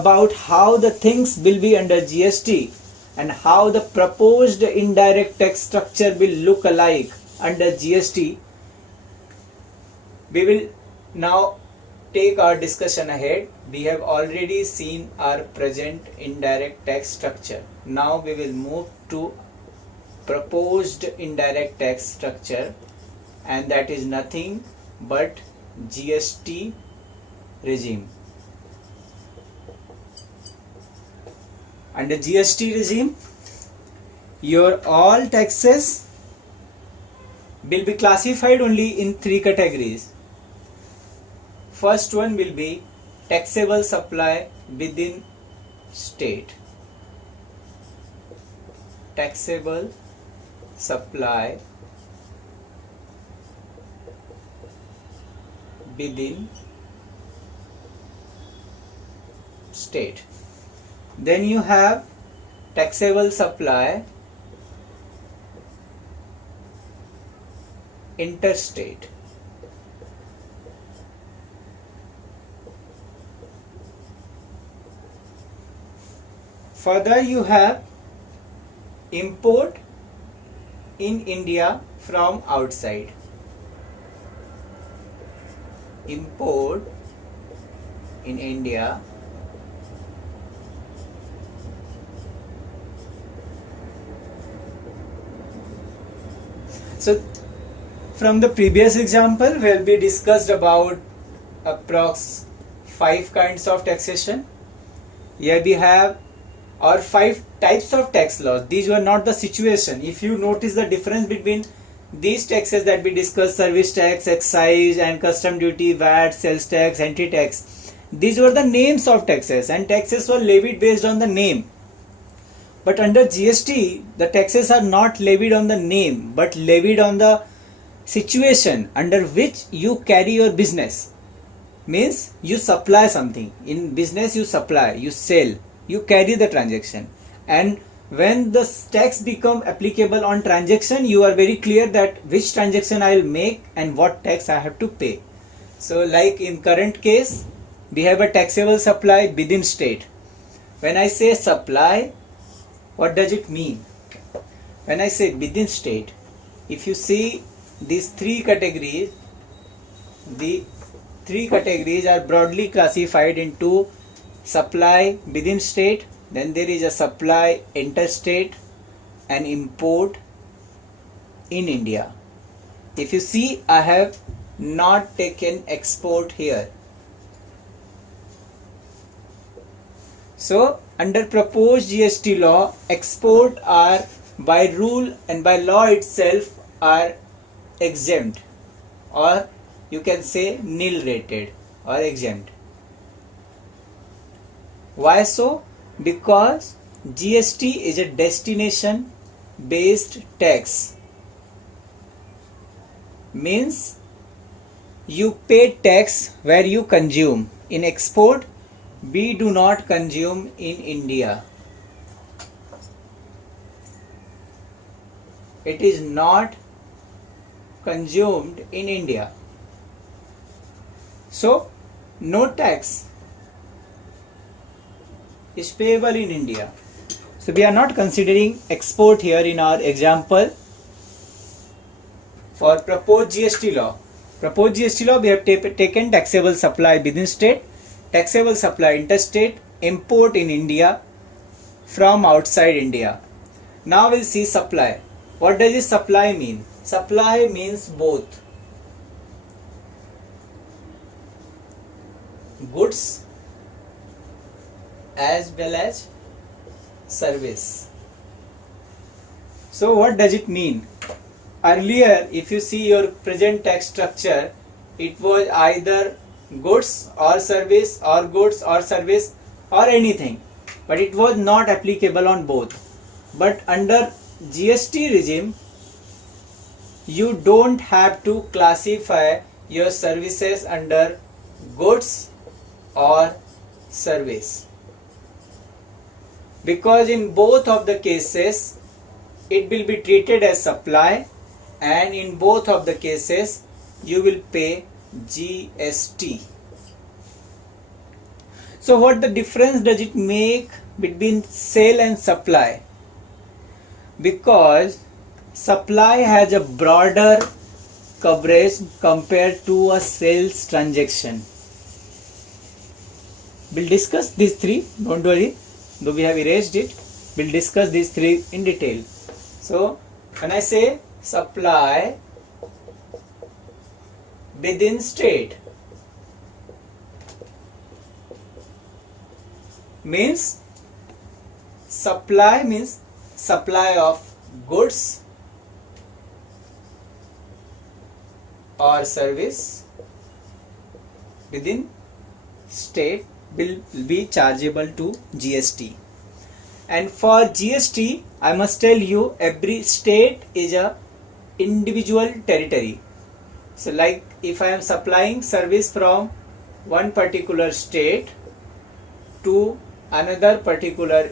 about how the things will be under GST and how the proposed indirect tax structure will look alike under GST, we will now take our discussion ahead. We have already seen our present indirect tax structure. Now we will move to proposed indirect tax structure, and that is nothing but GST regime. Under GST regime, your all taxes will be classified only in three categories. First one will be taxable supply within state. Taxable supply within state. Then you have taxable supply interstate. Further, you have import in India from outside. Import in India So from the previous example where we discussed about approx 5 kinds of taxation, here we have or 5 types of tax laws. These were not the situation. If you notice the difference between these taxes that we discussed, service tax, excise and custom duty, VAT, sales tax, entry tax, these were the names of taxes and taxes were levied based on the name. But under GST, the taxes are not levied on the name but levied on the situation under which you carry your business. Means you supply something. In business you supply, you sell, you carry the transaction, and when the tax become applicable on transaction, you are very clear that which transaction I will make and what tax I have to pay. So like in current case, we have a taxable supply within state. When I say supply, what does it mean? When I say within state, if you see these three categories, the three categories are broadly classified into supply within state, then there is a supply interstate and import in India. If you see, I have not taken export here. So under proposed GST law, export are by rule and by law itself are exempt, or you can say nil rated or exempt. Why so? Because GST is a destination based tax. Means you pay tax where you consume. In export, we do not consume in India. It is not consumed in India. So, no tax is payable in India. So, we are not considering export here in our example for proposed GST law. Proposed GST law, we have taken taxable supply within state, taxable supply interstate, import in India from outside India. Now we'll see supply. What does this supply mean? Supply means both goods as well as service. So what does it mean? Earlier, if you see your present tax structure, it was either goods or service or goods or service or anything, but it was not applicable on both. But under GST regime, you don't have to classify your services under goods or service, because in both of the cases it will be treated as supply, and in both of the cases you will pay GST. So what the difference does it make between sale and supply? Because supply has a broader coverage compared to a sales transaction. We'll discuss these three, don't worry, though we have erased it, we'll discuss these three in detail. So when I say supply within state, means supply of goods or service within state will be chargeable to GST. And for GST, I must tell you, every state is a individual territory. So like if I am supplying service from one particular state to another particular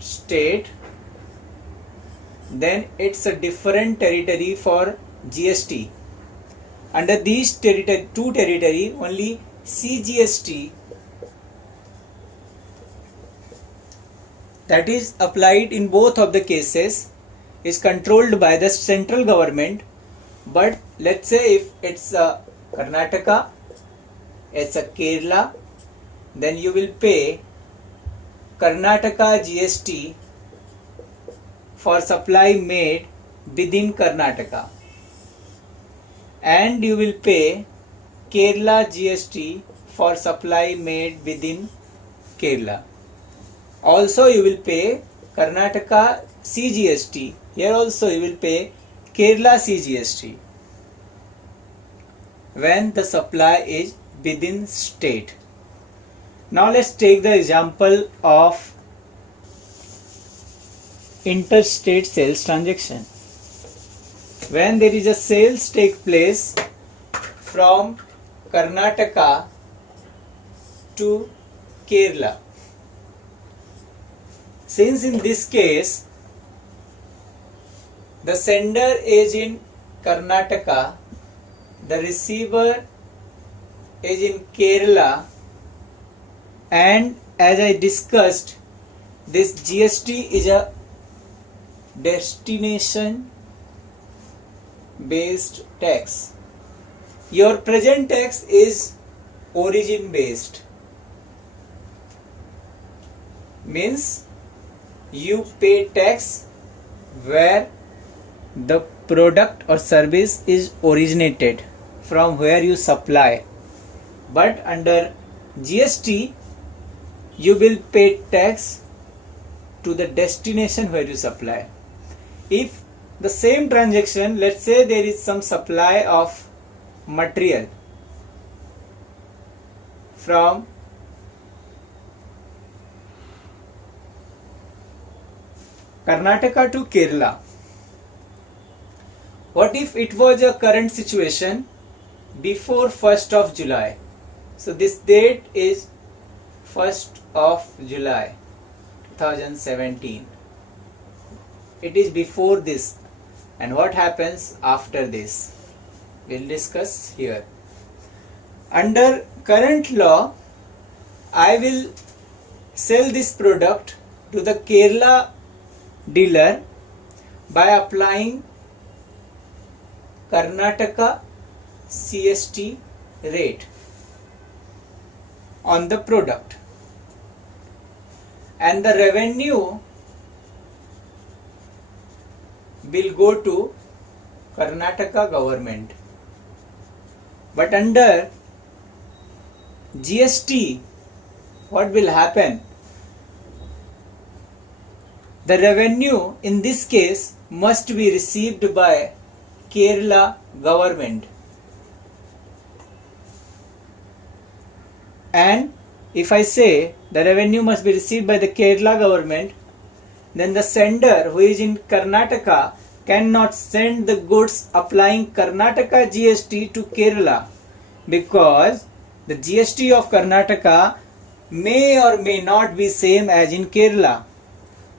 state, then it's a different territory for GST. Under these two territory, only CGST, that is applied in both of the cases, is controlled by the central government. But let's say if it's a Karnataka, it's a Kerala, then you will pay Karnataka GST for supply made within Karnataka, and you will pay Kerala GST for supply made within Kerala. Also you will pay Karnataka CGST. Here also you will pay Kerala CGST when the supply is within state. Now let's take the example of interstate sales transaction. When there is a sales take place from Karnataka to Kerala. Since in this case the sender is in Karnataka, the receiver is in Kerala, and as I discussed, this GST is a destination based tax. Your present tax is origin based, means you pay tax where the product or service is originated, from where you supply. But under GST you will pay tax to the destination where you supply. If the same transaction, let's say there is some supply of material from Karnataka to Kerala. What if it was a current situation before 1st of July? So this date is 1st of July 2017. It is before this. And what happens after this? We'll discuss here. Under current law, I will sell this product to the Kerala dealer by applying Karnataka CST rate on the product, and the revenue will go to Karnataka government. But under GST, what will happen? The revenue in this case must be received by Kerala government. And if I say the revenue must be received by the Kerala government, then the sender who is in Karnataka cannot send the goods applying Karnataka GST to Kerala, because the GST of Karnataka may or may not be same as in Kerala.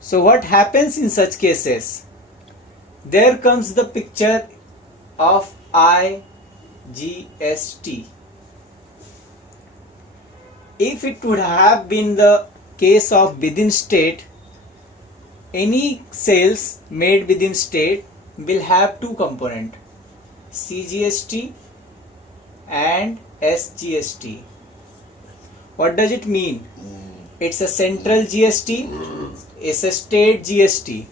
So what happens in such cases? There comes the picture of IGST. if it would have been the case of within state, any sales made within state will have two components, CGST and SGST. What does it mean? It's a central GST, it's a state GST.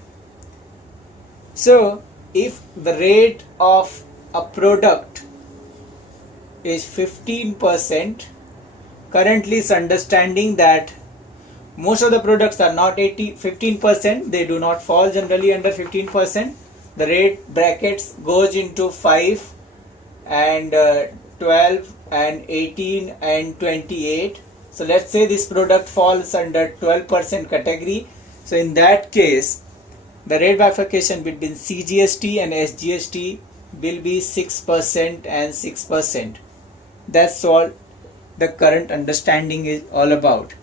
So if the rate of a product is 15%, currently it's understanding that most of the products are not 15%, they do not fall generally under 15%. The rate brackets goes into 5 and 12 and 18 and 28. So let's say this product falls under 12% category. So in that case, the rate bifurcation between CGST and SGST will be 6% and 6%. That's all the current understanding is all about.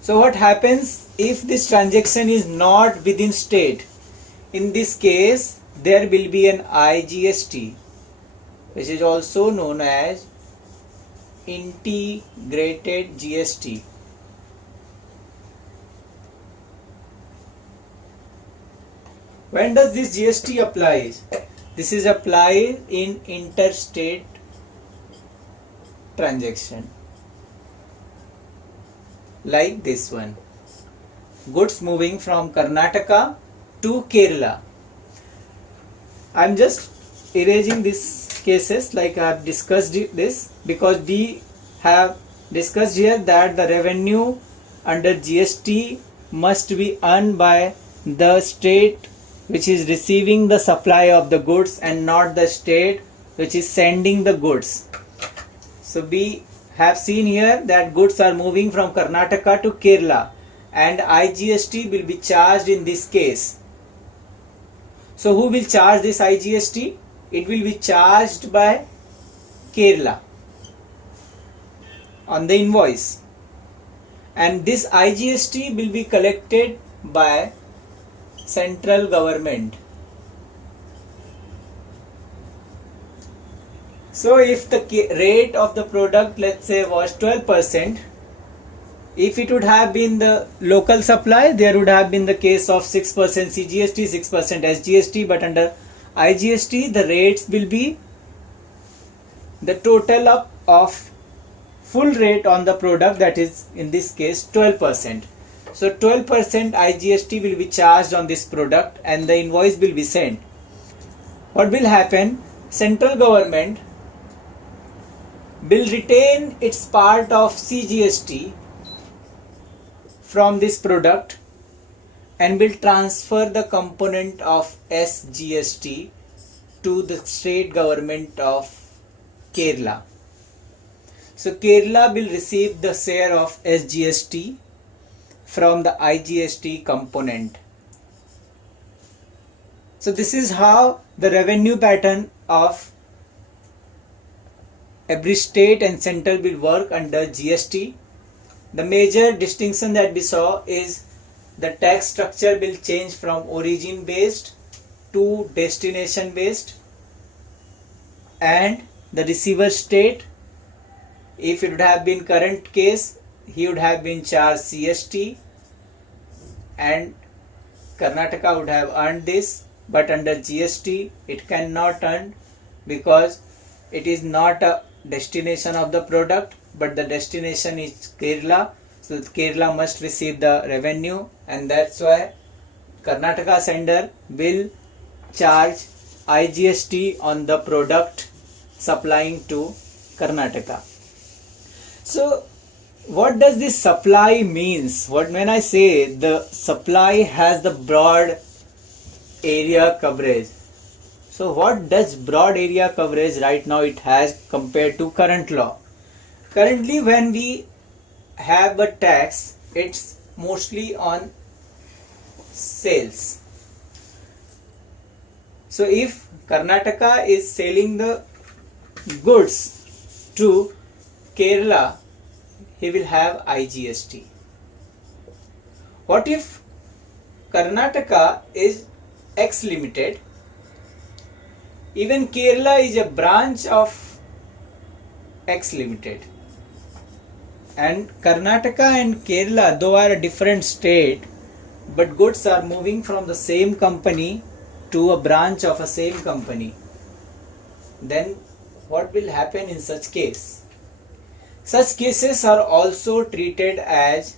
So what happens if this transaction is not within state? In this case, there will be an IGST, which is also known as integrated GST. When does this GST apply? This is applied in interstate transaction, like this one. Goods moving from Karnataka to Kerala. I'm just erasing these cases like I have discussed this, because we have discussed here that the revenue under GST must be earned by the state which is receiving the supply of the goods and not the state which is sending the goods. So we have seen here that goods are moving from Karnataka to Kerala and IGST will be charged in this case. So who will charge this IGST? It will be charged by Kerala on the invoice, and this IGST will be collected by central government. So if the rate of the product, let's say, was 12%, if it would have been the local supply, there would have been the case of 6% CGST, 6% SGST, but under IGST the rates will be the total up of full rate on the product, that is in this case 12%. So 12% IGST will be charged on this product and the invoice will be sent. What will happen? Central government will retain its part of CGST from this product and will transfer the component of SGST to the state government of Kerala. So Kerala will receive the share of SGST from the IGST component. So this is how the revenue pattern of every state and central will work under GST. The major distinction that we saw is the tax structure will change from origin based to destination based, and the receiver state, if it would have been current case, he would have been charged CST and Karnataka would have earned this, but under GST it cannot earn because it is not a destination of the product, but the destination is Kerala. So Kerala must receive the revenue, and that's why Karnataka sender will charge IGST on the product supplying to Karnataka. So what does this supply means? When I say the supply has the broad area coverage, so what does broad area coverage right now it has compared to current law? Currently when we have a tax, it's mostly on sales. So if Karnataka is selling the goods to Kerala, he will have IGST. What if Karnataka is X Limited? Even Kerala is a branch of X Limited. And Karnataka and Kerala, though are a different state, but goods are moving from the same company to a branch of a same company. Then what will happen in such case? Such cases are also treated as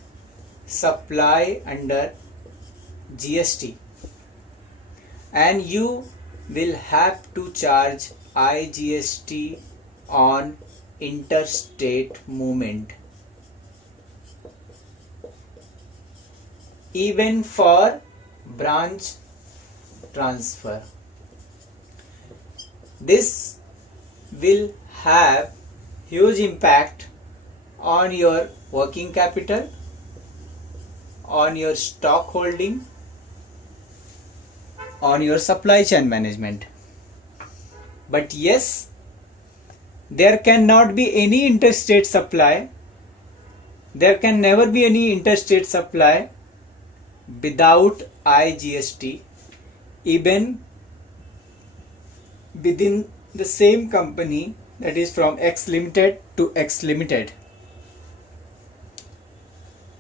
supply under GST, and you will have to charge IGST on interstate movement, even for branch transfer. This will have huge impact on your working capital, on your stock holding, on your supply chain management. But yes, there cannot be any interstate supply. There can never be any interstate supply without IGST, even within the same company, that is from X Limited to X Limited.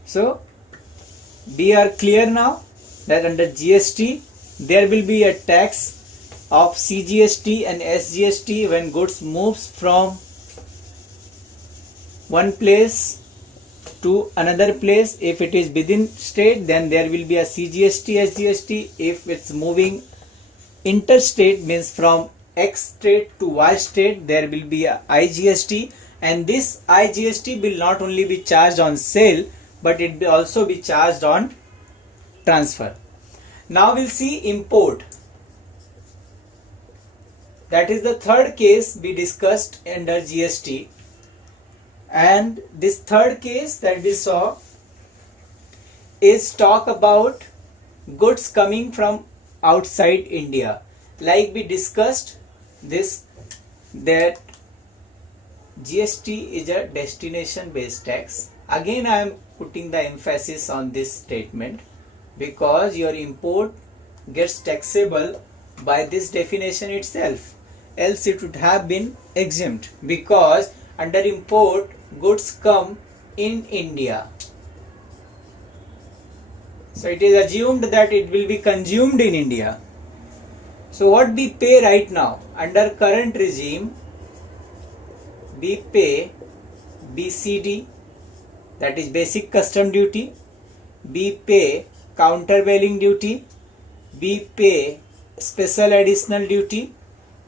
So we are clear now that under GST there will be a tax of CGST and SGST when goods moves from one place to another place. If it is within state, then there will be a CGST, SGST. If it's moving interstate, means from X state to Y state, there will be a IGST, and this IGST will not only be charged on sale, but it will also be charged on transfer. Now we'll see import. That is the third case we discussed under GST. And this third case that we saw is talk about goods coming from outside India. Like we discussed this, that GST is a destination based tax. Again I am putting the emphasis on this statement because your import gets taxable by this definition itself, else it would have been exempt, because under import goods come in India. So it is assumed that it will be consumed in India. So what we pay right now under current regime, we pay BCD, that is basic custom duty, we pay countervailing duty, we pay special additional duty,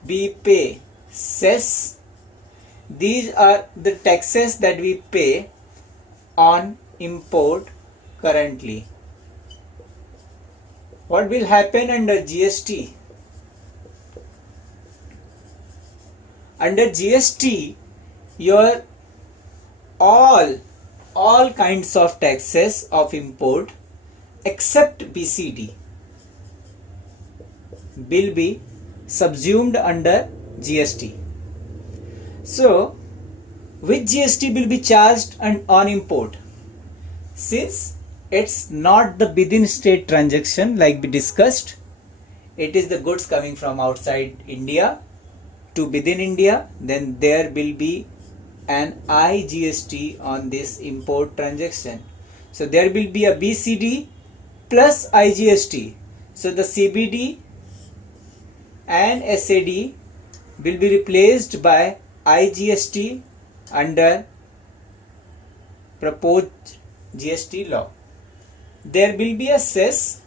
we pay cess. These are the taxes that we pay on import currently. What will happen under GST? Under GST, your all kinds of taxes of import except BCD will be subsumed under GST. So, which GST will be charged on import? Since it's not the within state transaction like we discussed, it is the goods coming from outside India to within India, then there will be an IGST on this import transaction. So there will be a BCD plus IGST. So the CBD and SAD will be replaced by IGST under proposed GST law. There will be a cess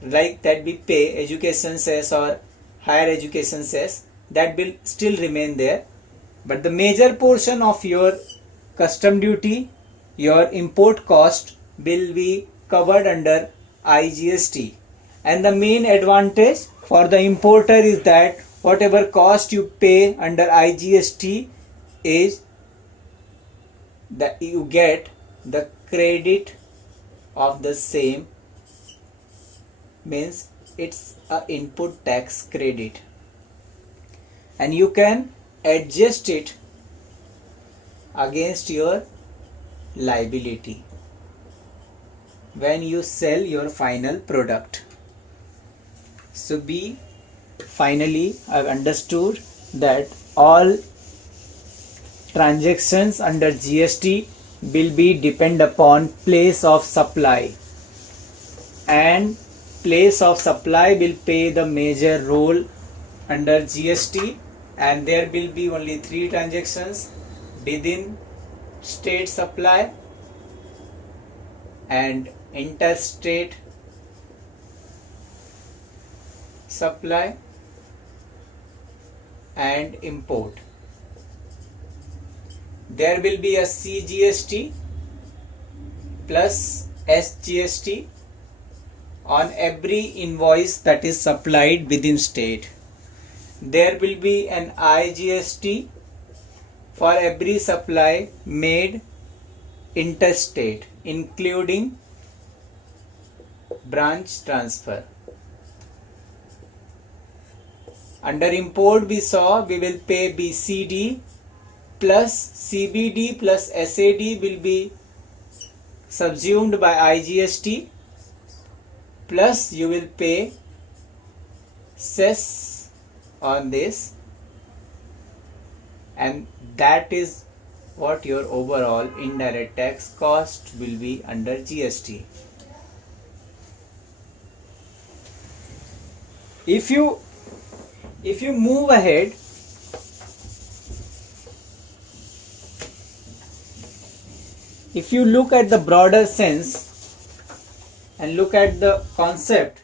like that we pay, education cess or higher education cess, that will still remain there, but the major portion of your custom duty, your import cost will be covered under IGST. And the main advantage for the importer is that whatever cost you pay under IGST is that you get the credit of the same, means it's a input tax credit, and you can adjust it against your liability when you sell your final product. So we finally have understood that all transactions under GST will be depend upon place of supply, and place of supply will play the major role under GST, and there will be only 3 transactions: within state supply and interstate supply and import. There will be a CGST plus SGST on every invoice that is supplied within state. There will be an IGST for every supply made interstate, including branch transfer. Under import we saw we will pay BCD plus CBD plus SAD will be subsumed by IGST, plus you will pay cess on this, and that is what your overall indirect tax cost will be under GST. If you move ahead, if you look at the broader sense and look at the concept,